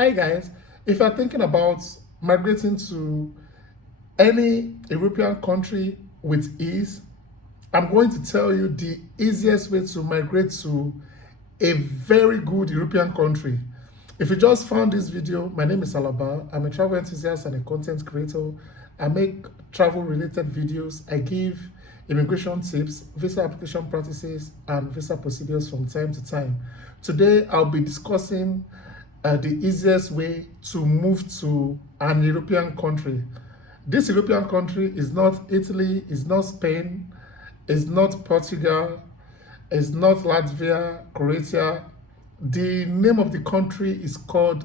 Hi guys, if you're thinking about migrating to any European country with ease, I'm going to tell you the easiest way to migrate to a very good European country. If you just found this video, my name is Alaba. I'm a travel enthusiast and a content creator. I make travel related videos. I give immigration tips, visa application practices, and visa procedures from time to time. Today, I'll be discussing the easiest way to move to an European country. This European country is not Italy, is not Spain, is not Portugal, is not Latvia, Croatia. The name of the country is called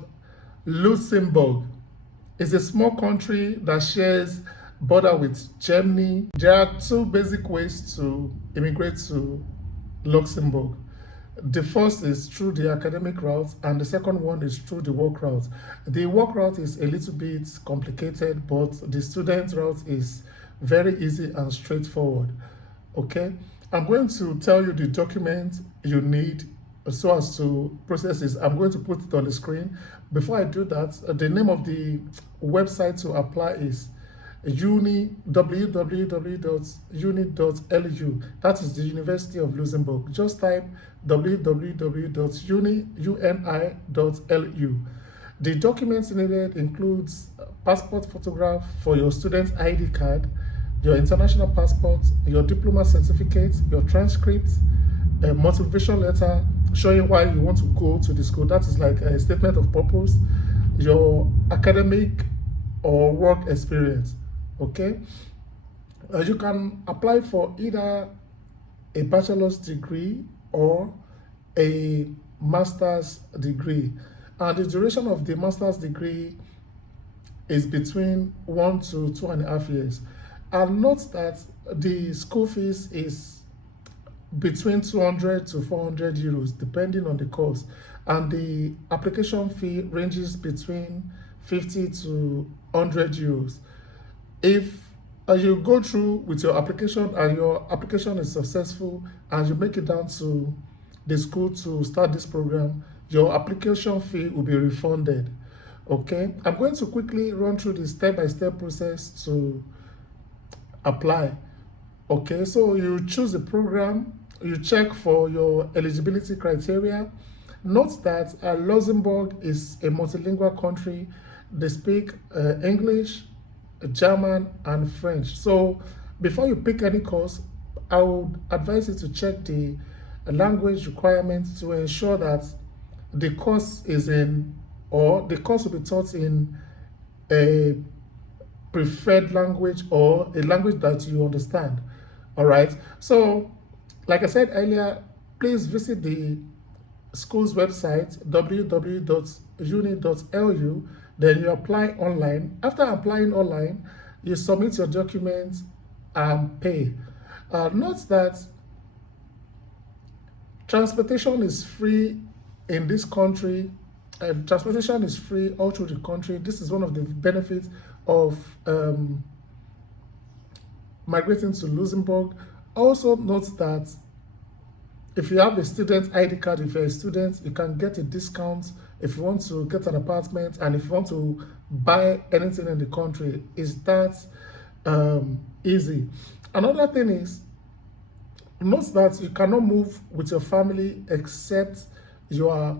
Luxembourg. It's a small country that shares border with Germany. There are two basic ways to immigrate to Luxembourg. The first is through the academic route, and the second one is through the work route. The work route is a little bit complicated, but the student route is very easy and straightforward. Okay, I'm going to tell you the document you need so as to process this. I'm going to put it on the screen. Before I do that, the name of the website to apply is www.uni.lu. That is the University of Luxembourg. Just type www.uni.lu. The documents needed includes passport photograph for your student ID card, your international passport, your diploma certificate, your transcript, a motivation letter showing why you want to go to the school. That is like a statement of purpose, your academic or work experience. Okay, you can apply for either a bachelor's degree or a master's degree, and the duration of the master's degree is between 1 to 2.5 years. And note that the school fees is between 200 to 400 euros depending on the course, and the application fee ranges between 50 to 100 euros. If you go through with your application and your application is successful and you make it down to the school to start this program, your application fee will be refunded. Okay, I'm going to quickly run through the step-by-step process to apply. Okay, so you choose the program, you check for your eligibility criteria. Note that Luxembourg is a multilingual country. They speak English, German, and French. So before you pick any course, I would advise you to check the language requirements to ensure that the course is in, or the course will be taught in a preferred language or a language that you understand. All right. So like I said earlier, please visit the school's website, www.uni.lu. Then you apply online. After applying online, you submit your documents and pay. Note that transportation is free in this country. Transportation is free all through the country. This is one of the benefits of migrating to Luxembourg. Also note that if you have a student ID card, if you're a student, you can get a discount if you want to get an apartment, and if you want to buy anything in the country. Is that easy? Another thing is, note that you cannot move with your family except you are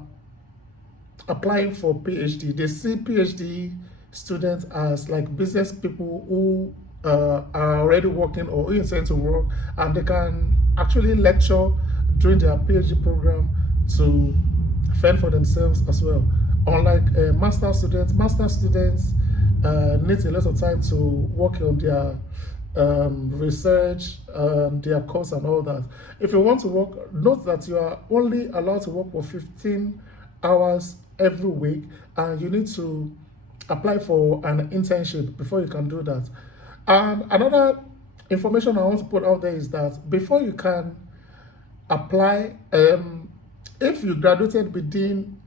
applying for PhD. They see PhD students as like business people who are already working or who intend to work, and they can actually lecture during their PhD program to fend for themselves as well. Unlike master students need a lot of time to work on their research, their course and all that. If you want to work, note that you are only allowed to work for 15 hours every week, and you need to apply for an internship before you can do that. And another information I want to put out there is that before you can apply, if you graduated within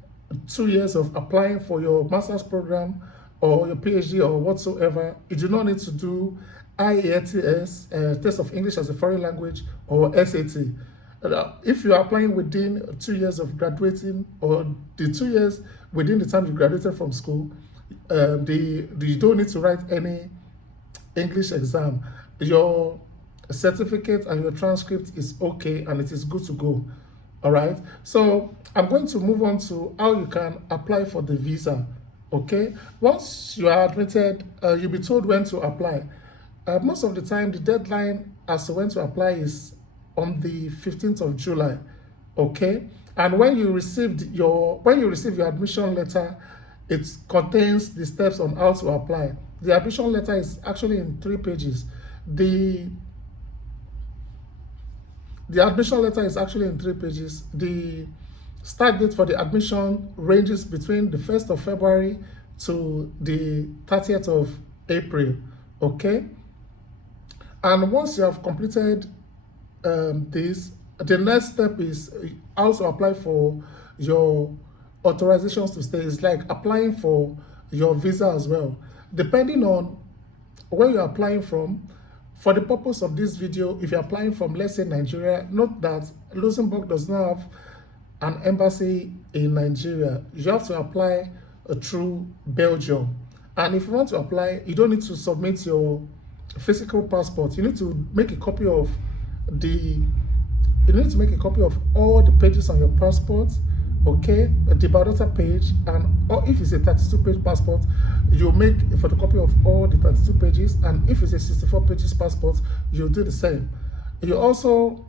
2 years of applying for your master's program or your PhD or whatsoever, you do not need to do IELTS, test of English as a foreign language, or SAT. If you are applying within 2 years of graduating, or the 2 years within the time you graduated from school, you don't need to write any English exam. Your certificate and your transcript is okay and it is good to go. All right. So I'm going to move on to how you can apply for the visa. Okay. Once you are admitted, you'll be told when to apply. Most of the time, the deadline as to when to apply is on the 15th of July. Okay. And when you receive your admission letter, it contains the steps on how to apply. The admission letter is actually in 3 pages. The admission letter is actually in 3 pages. The start date for the admission ranges between the 1st of February to the 30th of April. Okay. And once you have completed this, the next step is also apply for your authorizations to stay. It's like applying for your visa as well. Depending on where you're applying from, for the purpose of this video, if you're applying from, let's say, Nigeria, note that Luxembourg does not have an embassy in Nigeria. You have to apply through Belgium. And if you want to apply, you don't need to submit your physical passport. You need to make a copy of all the pages on your passport, okay, the biodata page, or if it's a 32-page passport, you make a photocopy of all the 32 pages, and if it's a 64 pages passport, you do the same. You also,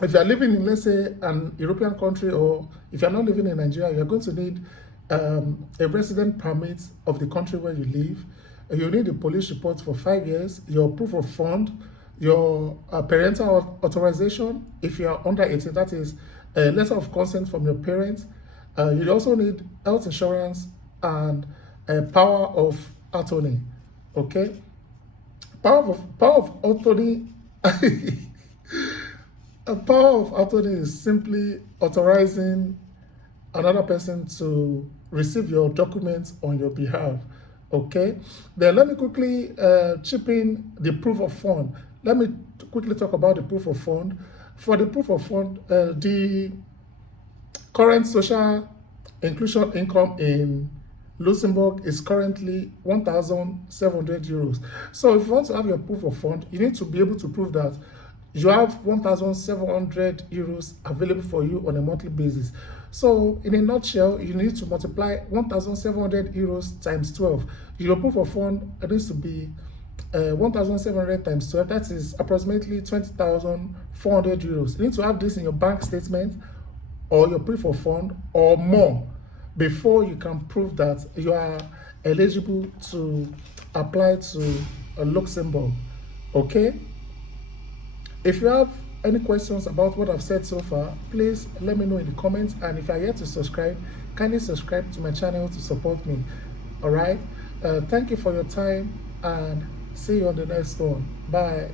if you're living in, let's say, an European country, or if you're not living in Nigeria, you're going to need a resident permit of the country where you live. You need a police report for 5 years, your proof of fund, your parental authorization. If you are under 18, that is a letter of consent from your parents. You also need health insurance and a power of attorney. Okay, power of attorney. A power of attorney is simply authorizing another person to receive your documents on your behalf. Okay, then let me quickly chip in the proof of fund. Let me quickly talk about the proof of fund. For the proof of fund, the current social inclusion income in Luxembourg is currently 1,700 euros. So if you want to have your proof of fund, you need to be able to prove that you have 1,700 euros available for you on a monthly basis. So in a nutshell, you need to multiply 1,700 euros times 12. Your proof of fund needs to be 1,700 times 12. That is approximately 20,400 euros. You need to have this in your bank statement or your proof of fund or more before you can prove that you are eligible to apply to Luxembourg. Okay. If you have any questions about what I've said so far, please let me know in the comments. And if you are yet to subscribe, kindly subscribe to my channel to support me. All right. Thank you for your time and see you on the next one. Bye.